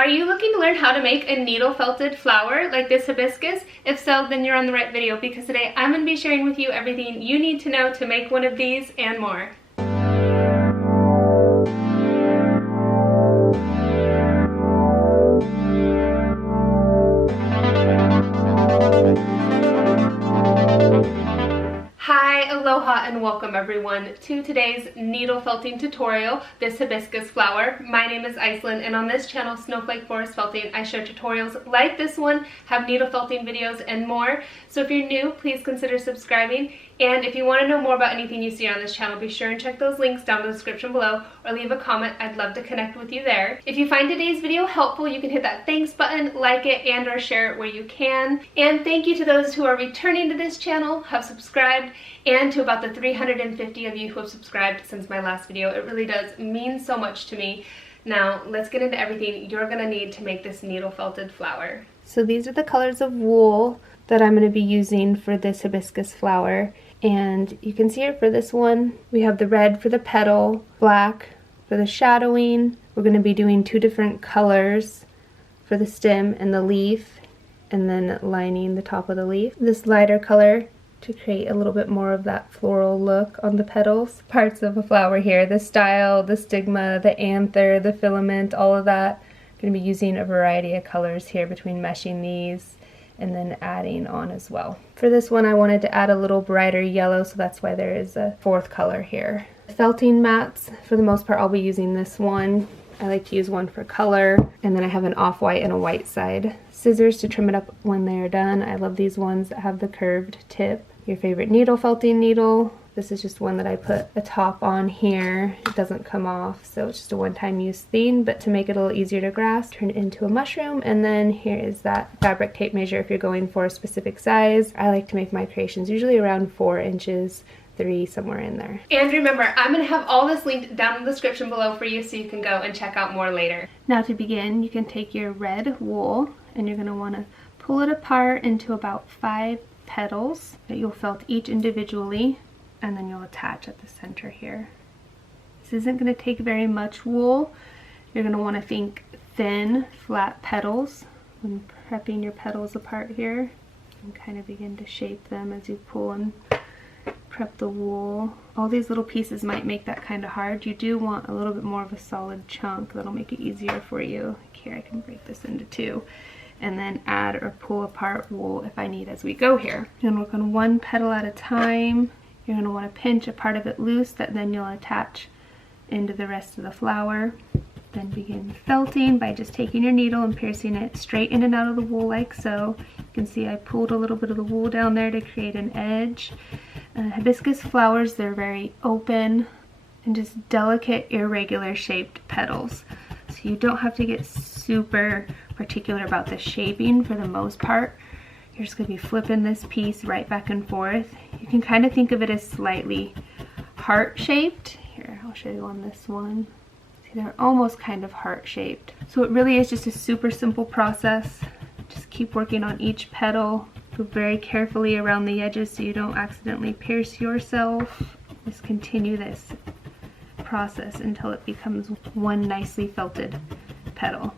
Are you looking to learn how to make a needle felted flower like this hibiscus? If so, then you're on the right video, because today I'm going to be sharing with you everything you need to know to make one of these and more. Aloha and welcome everyone to today's needle felting tutorial, this hibiscus flower. My name is Iceland, and on this channel, Snowflake Forest Felting, I share tutorials like this one, have needle felting videos, and more. So if you're new, please consider subscribing. And if you want to know more about anything you see on this channel, be sure and check those links down in the description below or leave a comment. I'd love to connect with you there. If you find today's video helpful, you can hit that thanks button, like it, and or share it where you can. And thank you to those who are returning to this channel, have subscribed, and to about the 350 of you who have subscribed since my last video. It really does mean so much to me. Now, let's get into everything you're going to need to make this needle felted flower. So these are the colors of wool that I'm going to be using for this hibiscus flower. And you can see it for this one. We have the red for the petal, black for the shadowing. We're going to be doing two different colors for the stem and the leaf, and then lining the top of the leaf. This lighter color to create a little bit more of that floral look on the petals. Parts of a flower here, the style, the stigma, the anther, the filament, all of that. I'm going to be using a variety of colors here between meshing these and then adding on as well. For this one, I wanted to add a little brighter yellow, so that's why there is a fourth color here. Felting mats, for the most part, I'll be using this one. I like to use one for color, and then I have an off-white and a white side. Scissors to trim it up when they are done. I love these ones that have the curved tip. Your favorite needle felting needle. This is just one that I put a top on here. It doesn't come off, so it's just a one-time use thing, but to make it a little easier to grasp, turn it into a mushroom. And then here is that fabric tape measure if you're going for a specific size. I like to make my creations usually around 4 inches, 3, somewhere in there. And remember, I'm going to have all this linked down in the description below for you so you can go and check out more later. Now to begin, you can take your red wool and you're going to want to pull it apart into about 5 petals that you'll felt each individually, and then you'll attach at the center here. This isn't going to take very much wool. You're going to want to think thin, flat petals when prepping your petals apart here, and kind of begin to shape them as you pull and prep the wool. All these little pieces might make that kind of hard. You do want a little bit more of a solid chunk that'll make it easier for you. Like here, I can break this into 2. And then add or pull apart wool if I need as we go here. You're going to work on one petal at a time. You're going to want to pinch a part of it loose that then you'll attach into the rest of the flower. Then begin felting by just taking your needle and piercing it straight in and out of the wool like so. You can see I pulled a little bit of the wool down there to create an edge. Hibiscus flowers, they're very open and just delicate, irregular shaped petals. So you don't have to get super particular about the shaping for the most part. You're just going to be flipping this piece right back and forth. You can kind of think of it as slightly heart-shaped. Here, I'll show you on this one. See, they're almost kind of heart-shaped. So it really is just a super simple process. Just keep working on each petal. Go very carefully around the edges so you don't accidentally pierce yourself. Just continue this process until it becomes one nicely felted petal.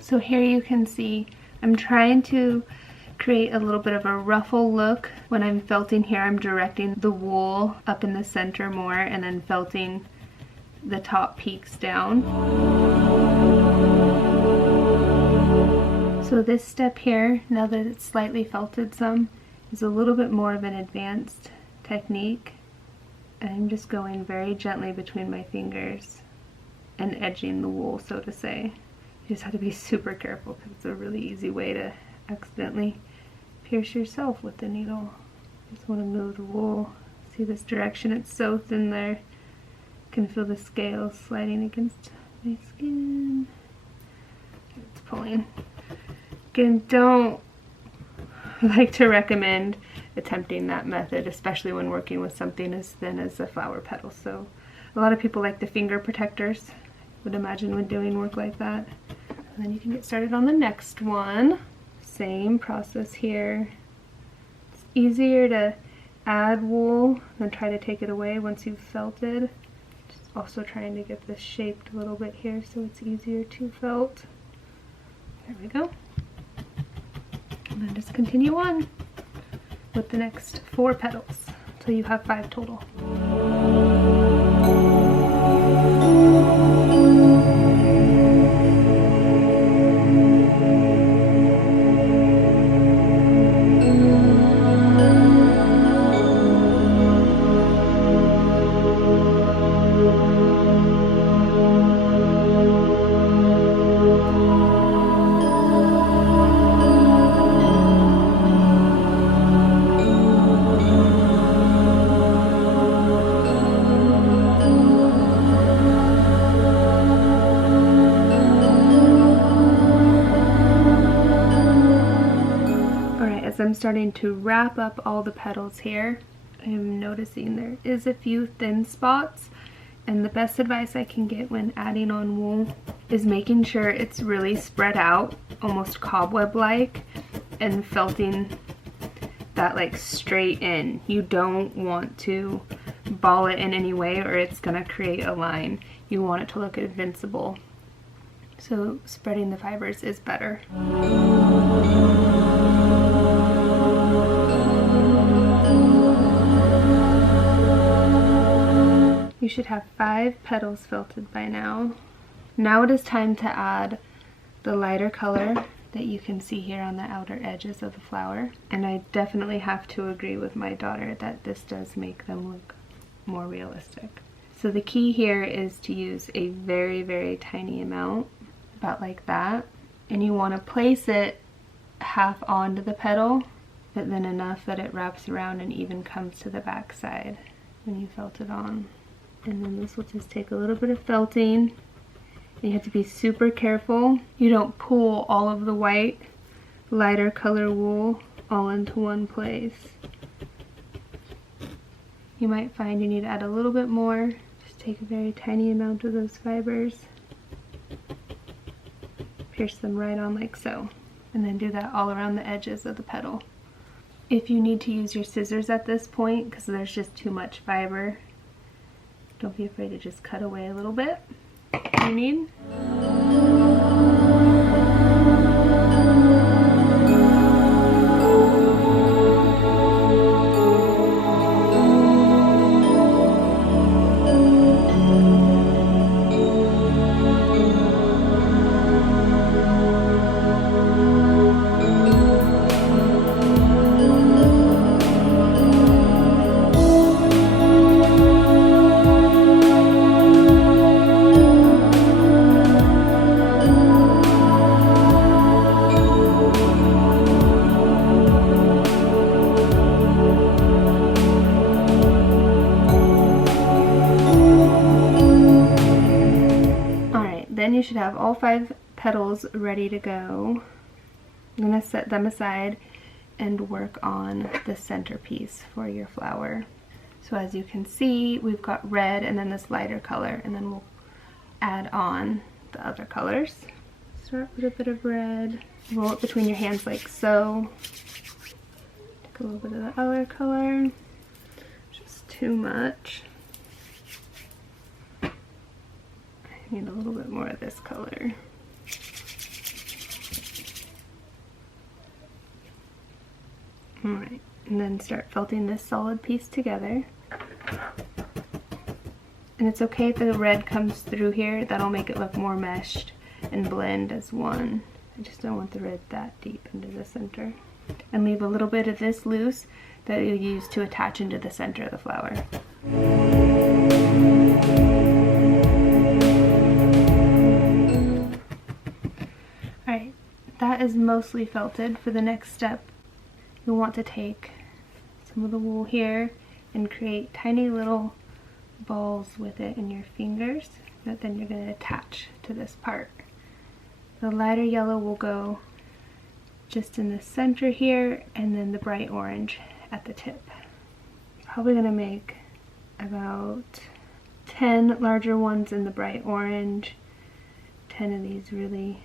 So here you can see I'm trying to create a little bit of a ruffle look. When I'm felting here, I'm directing the wool up in the center more and then felting the top peaks down. So this step here, now that it's slightly felted some, is a little bit more of an advanced technique. And I'm just going very gently between my fingers and edging the wool, so to say. You just have to be super careful because it's a really easy way to accidentally pierce yourself with the needle. Just want to move the wool. See this direction? It's so thin there. You can feel the scales sliding against my skin. It's pulling. Again, don't like to recommend attempting that method, especially when working with something as thin as a flower petal. So a lot of people like the finger protectors, would imagine, when doing work like that. And then you can get started on the next one. Same process here. Just easier to add wool than try to take it away once you've felted. Just also trying to get this shaped a little bit here so it's easier to felt. There we go. And then just continue on with the next 4 petals until you have 5 total. As I'm starting to wrap up all the petals here, I'm noticing there is a few thin spots, and the best advice I can get when adding on wool is making sure it's really spread out, almost cobweb-like, and felting that like straight in. You don't want to ball it in any way or it's gonna create a line. You want it to look invincible. So spreading the fibers is better. You should have 5 petals felted by now. Now it is time to add the lighter color that you can see here on the outer edges of the flower. And I definitely have to agree with my daughter that this does make them look more realistic. So the key here is to use a very, very tiny amount, about like that. And you want to place it half onto the petal, but then enough that it wraps around and even comes to the back side when you felt it on. And then this will just take a little bit of felting. And you have to be super careful. You don't pull all of the white, lighter color wool all into one place. You might find you need to add a little bit more. Just take a very tiny amount of those fibers. Pierce them right on like so. And then do that all around the edges of the petal. If you need to use your scissors at this point, because there's just too much fiber, don't be afraid to just cut away a little bit if you need. Then you should have all 5 petals ready to go. I'm going to set them aside and work on the centerpiece for your flower. So as you can see, we've got red and then this lighter color, and then we'll add on the other colors. Start with a bit of red, roll it between your hands like so. Take a little bit of the other color, just too much. Need a little bit more of this color. Alright, and then start felting this solid piece together. And it's okay if the red comes through here, that'll make it look more meshed and blend as one. I just don't want the red that deep into the center. And leave a little bit of this loose that you'll use to attach into the center of the flower. Alright, that is mostly felted. For the next step, you'll want to take some of the wool here and create tiny little balls with it in your fingers that then you're going to attach to this part. The lighter yellow will go just in the center here, and then the bright orange at the tip. Probably going to make about 10 larger ones in the bright orange, 10 of these really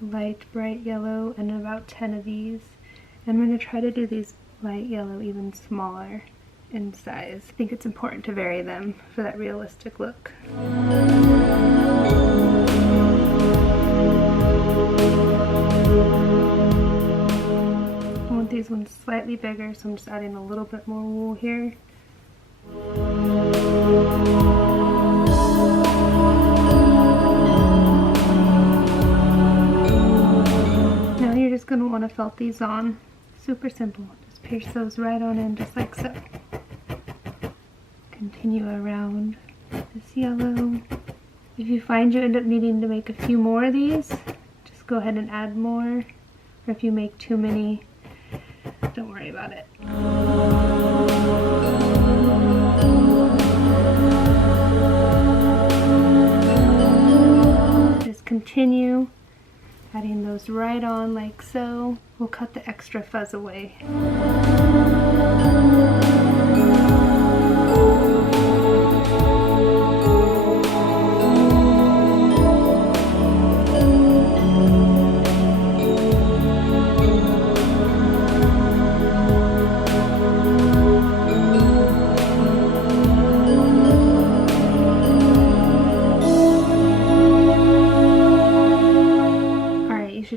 light bright yellow, and about 10 of these. I'm going to try to do these light yellow even smaller in size. I think it's important to vary them for that realistic look. I want these ones slightly bigger, so I'm just adding a little bit more wool here. Now you're just going to want to felt these on. Super simple. Just pierce those right on in just like so. Continue around this yellow. If you find you end up needing to make a few more of these, just go ahead and add more. Or if you make too many, don't worry about it. Just continue adding those right on like so. We'll cut the extra fuzz away.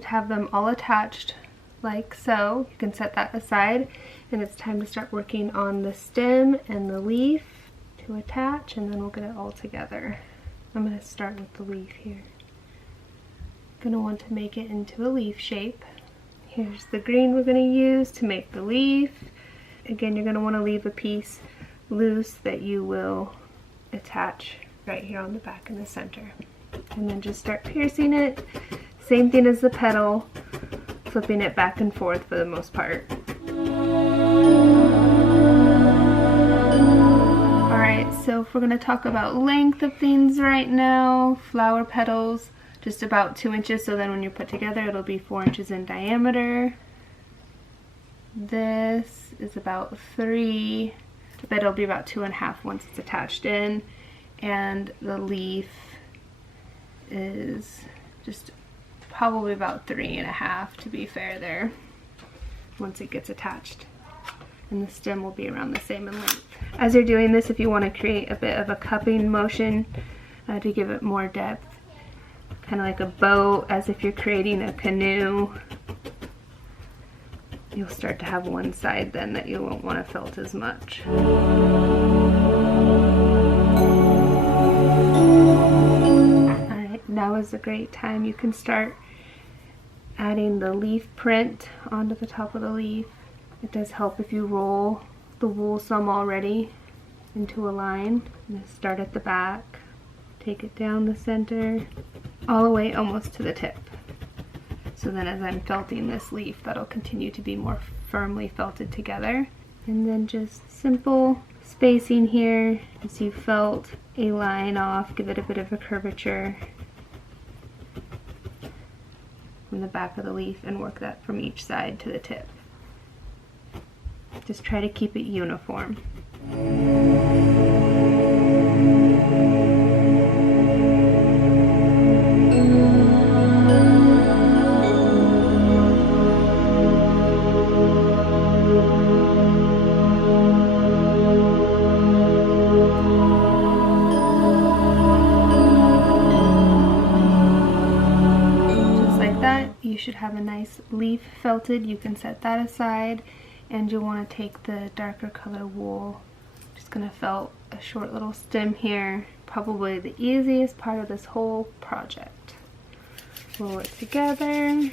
Have them all attached like so. You can set that aside, and it's time to start working on the stem and the leaf to attach, and then we'll get it all together. I'm going to start with the leaf here. Going to want to make it into a leaf shape. Here's the green we're going to use to make the leaf. Again, you're going to want to leave a piece loose that you will attach right here on the back in the center, and then just start piercing it. Same thing as the petal, flipping it back and forth for the most part. Alright, so if we're going to talk about length of things right now, flower petals, just about 2 inches, so then when you put together it'll be 4 inches in diameter. This is about 3, but it'll be about 2.5 once it's attached in. And the leaf is just probably about 3.5 to be fair there once it gets attached, and the stem will be around the same in length. As you're doing this, if you want to create a bit of a cupping motion to give it more depth, kind of like a boat, as if you're creating a canoe, you'll start to have one side then that you won't want to felt as much. Alright, now is a great time. You can start adding the leaf print onto the top of the leaf. It does help if you roll the wool some already into a line. I'm going to start at the back, take it down the center, all the way almost to the tip. So then as I'm felting this leaf, that'll continue to be more firmly felted together. And then just simple spacing here as you felt a line off, give it a bit of a curvature from the back of the leaf and work that from each side to the tip. Just try to keep it uniform. You should have a nice leaf felted. You can set that aside, and you'll want to take the darker color wool. Just gonna felt a short little stem here, probably the easiest part of this whole project. Roll it together,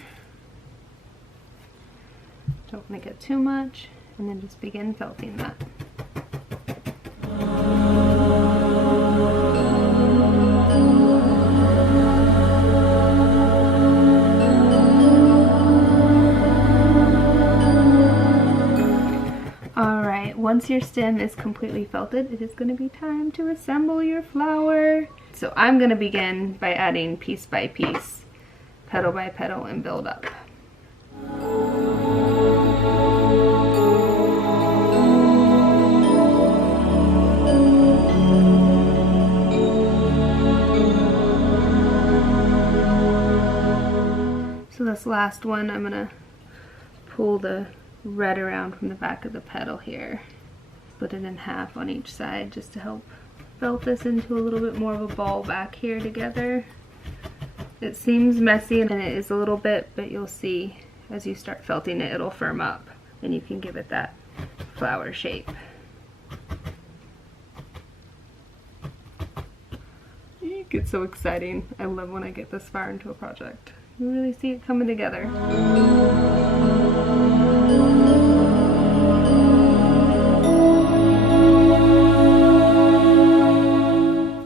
don't want to get too much, and then just begin felting that. Once your stem is completely felted, it is going to be time to assemble your flower. So I'm going to begin by adding piece by piece, petal by petal, and build up. So this last one, I'm going to pull the red around from the back of the petal here. Split it in half on each side just to help felt this into a little bit more of a ball back here together. It seems messy and it is a little bit, but you'll see as you start felting it, it'll firm up and you can give it that flower shape. It gets so exciting. I love when I get this far into a project. You really see it coming together.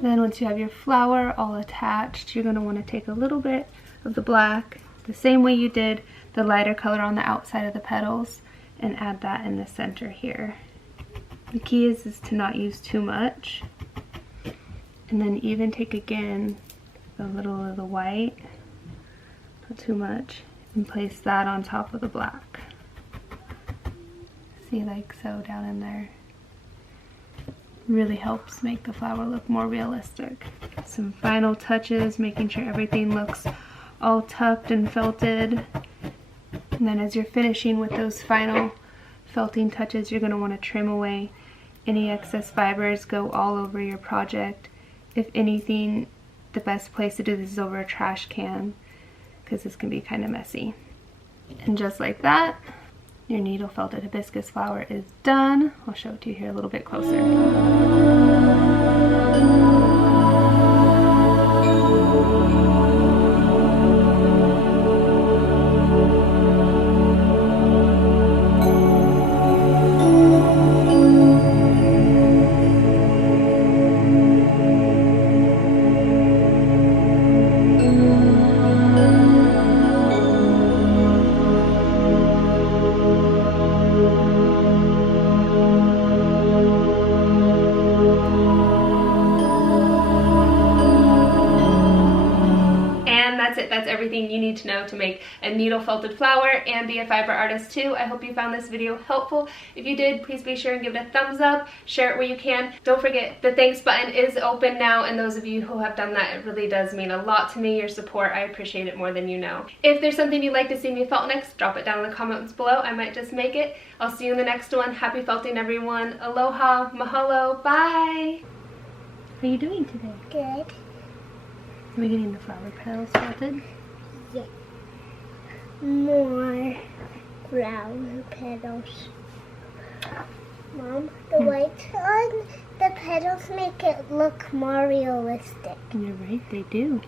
Then once you have your flower all attached, you're going to want to take a little bit of the black, the same way you did the lighter color on the outside of the petals, and add that in the center here. The key is to not use too much. And then even take again a little of the white, not too much, and place that on top of the black. See, like so down in there. Really helps make the flower look more realistic. Some final touches, making sure everything looks all tucked and felted. And then as you're finishing with those final felting touches, you're going to want to trim away any excess fibers, go all over your project. If anything, the best place to do this is over a trash can, because this can be kind of messy. And just like that, your needle felted hibiscus flower is done. I'll show it to you here a little bit closer. That's everything you need to know to make a needle felted flower and be a fiber artist too. I hope you found this video helpful. If you did, please be sure and give it a thumbs up, share it where you can. Don't forget the thanks button is open now, and those of you who have done that, it really does mean a lot to me. Your support, I appreciate it more than you know. If there's something you'd like to see me felt next, drop it down in the comments below. I might just make it. I'll see you in the next one. Happy felting, everyone. Aloha, mahalo, bye. How are you doing today? Good. Are we getting the flower petals felted? Yeah. More flower petals. Mom, the whites on the petals make it look more realistic. You're right, they do.